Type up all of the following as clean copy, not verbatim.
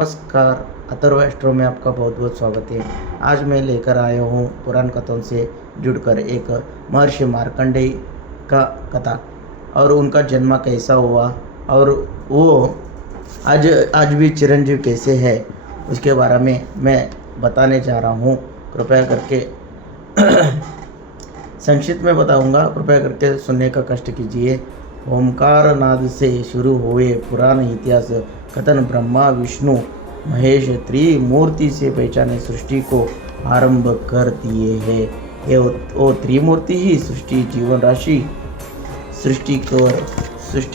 नमस्कार। अथर्व एस्ट्रो में आपका बहुत बहुत स्वागत है। आज मैं लेकर आया हूँ पुराण कथाओं से जुड़कर एक महर्षि मार्कंडेय का कथा और उनका जन्म कैसा हुआ और वो आज आज भी चिरंजीव कैसे है उसके बारे में मैं बताने जा रहा हूँ। कृपया करके संक्षिप्त में बताऊंगा, कृपया करके सुनने का कष्ट कीजिए। ओमकार नाद से शुरू हुए पुराण इतिहास कथन ब्रह्मा विष्णु महेश त्रिमूर्ति से पहचाने सृष्टि को आरंभ कर दिए हैं। ये वो त्रिमूर्ति ही सृष्टि जीवन राशि सृष्टि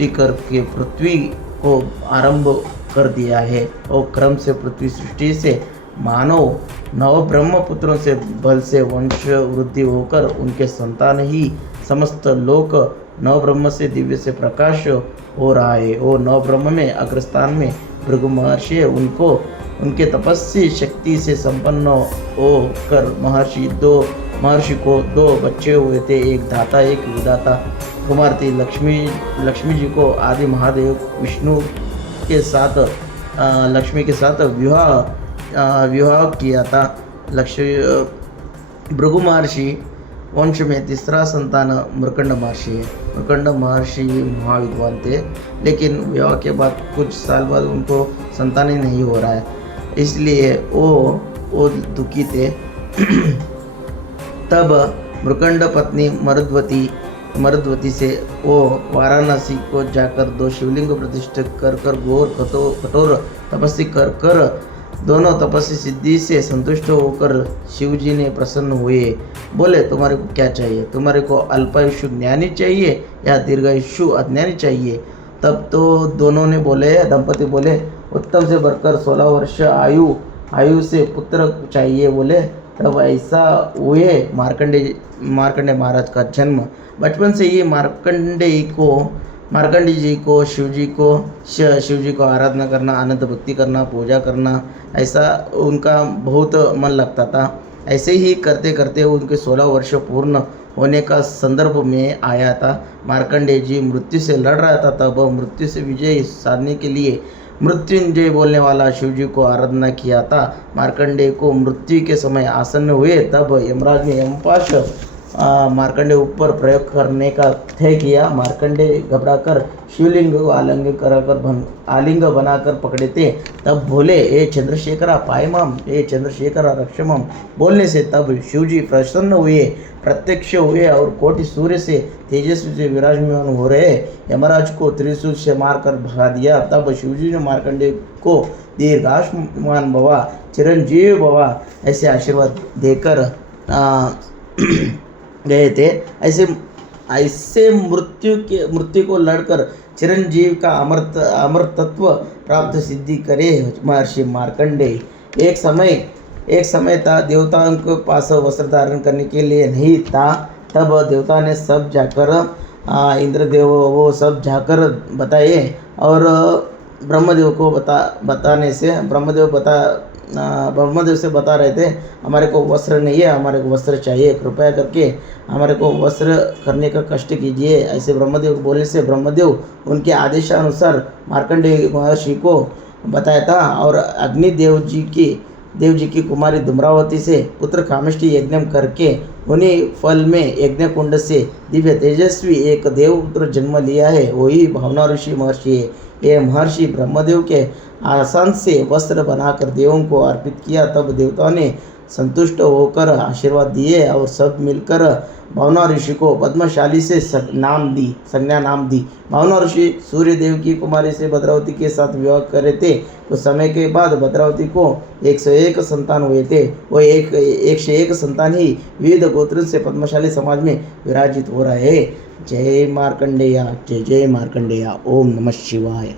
कर के पृथ्वी को आरंभ कर दिया है और क्रम से पृथ्वी सृष्टि से मानव नव ब्रह्म पुत्रों से बल से वंश वृद्धि होकर उनके संतान ही समस्त लोक नव ब्रह्म से दिव्य से प्रकाश हो रहा है। वो नव ब्रह्म में अग्रस्थान में भृगु महर्षि है। उनको उनके तपस्वी शक्ति से संपन्न होकर महर्षि को दो बच्चे हुए थे, एक दाता एक विधाता। कुमारती लक्ष्मी जी को आदि महादेव विष्णु के साथ लक्ष्मी के साथ विवाह किया था। भृगु महर्षि वंश में तीसरा संतान मृकंड महर्षि है। मृकंड महर्षि महाविद्वान थे, लेकिन विवाह के बाद कुछ साल बाद उनको संतान ही नहीं हो रहा है, इसलिए वो दुखी थे। तब मृकंड पत्नी मरुद्वती से वो वाराणसी को जाकर दो शिवलिंग प्रतिष्ठित कर घोर कठोर तपस्या कर दोनों तपस्या सिद्धि से संतुष्ट होकर शिव जी ने प्रसन्न हुए। बोले, तुम्हारे को क्या चाहिए? तुम्हारे को अल्पायुष्य ज्ञानी चाहिए या दीर्घायुष्य अज्ञानी चाहिए? तब तो दोनों ने बोले, दंपति बोले, उत्तम से बढ़कर 16 वर्ष आयु से पुत्र चाहिए। बोले, तब ऐसा हुए मार्कंडेय महाराज का जन्म। बचपन से ही मार्कंडेय जी को शिव जी को आराधना करना, अनंत भक्ति करना, पूजा करना, ऐसा उनका बहुत मन लगता था। ऐसे ही करते करते उनके 16 वर्ष पूर्ण होने का संदर्भ में आया था। मार्कंडेय जी मृत्यु से लड़ रहा था। तब मृत्यु से विजय साधने के लिए मृत्युंजय बोलने वाला शिव जी को आराधना किया था। मार्कंडेय को मृत्यु के समय आसन्न हुए। तब यमराज ने यमपाश मार्कंडेय ऊपर प्रयोग करने का तय किया। मार्कंडेय घबराकर शिवलिंग को आलिंग बनाकर पकड़े थे। तब बोले, ए चंद्रशेखरा पायमाम, ए चंद्रशेखरा रक्षमम बोलने से तब शिवजी प्रसन्न हुए, प्रत्यक्ष हुए और कोटि सूर्य से तेजस्वी से विराजमान हो रहे यमराज को त्रिशूल से मारकर भगा दिया। तब शिवजी ने मार्कंडेय को दीर्घायुष्मान भवा, चिरंजीव भवा ऐसे आशीर्वाद देकर गए थे। ऐसे मृत्यु को लड़कर चिरंजीव का अमरतत्व प्राप्त सिद्धि करे महर्षि मार्कंडेय। एक समय था, देवताओं के पास वस्त्र धारण करने के लिए नहीं था। तब देवता ने सब जाकर इंद्रदेव वो सब जाकर बताए और ब्रह्मदेव को बताने से ब्रह्मदेव से बता रहे थे, हमारे को वस्त्र नहीं है, हमारे को वस्त्र चाहिए, कृपया करके हमारे को वस्त्र करने का कष्ट कीजिए। ऐसे ब्रह्मदेव को बोलने से ब्रह्मदेव उनके आदेशानुसार मार्कंडेय महर्षि को बताया था और अग्नि देव जी की कुमारी धूम्रावती से पुत्र कामिष्टि यज्ञ करके उन्हीं फल में यज्ञ कुंड से दिव्य तेजस्वी एक देवपुत्र जन्म लिया है। वही भावना ऋषि महर्षि है। ये महर्षि ब्रह्मदेव के आसन से वस्त्र बनाकर देवों को अर्पित किया। तब देवताओं ने संतुष्ट होकर आशीर्वाद दिए और सब मिलकर भावना ऋषि को पद्मशाली से संज्ञा नाम दी। भावना ऋषि सूर्य देव की कुमारी से भद्रावती के साथ विवाह करे थे। कुछ समय के बाद भद्रावती को 101 संतान हुए थे। वो 101 संतान ही विविध गोत्र से पद्मशाली समाज में विराजित हो रहे हैं। जय मार्कंडेय, जय जय मार्कंडेय। ओम नमः शिवाय।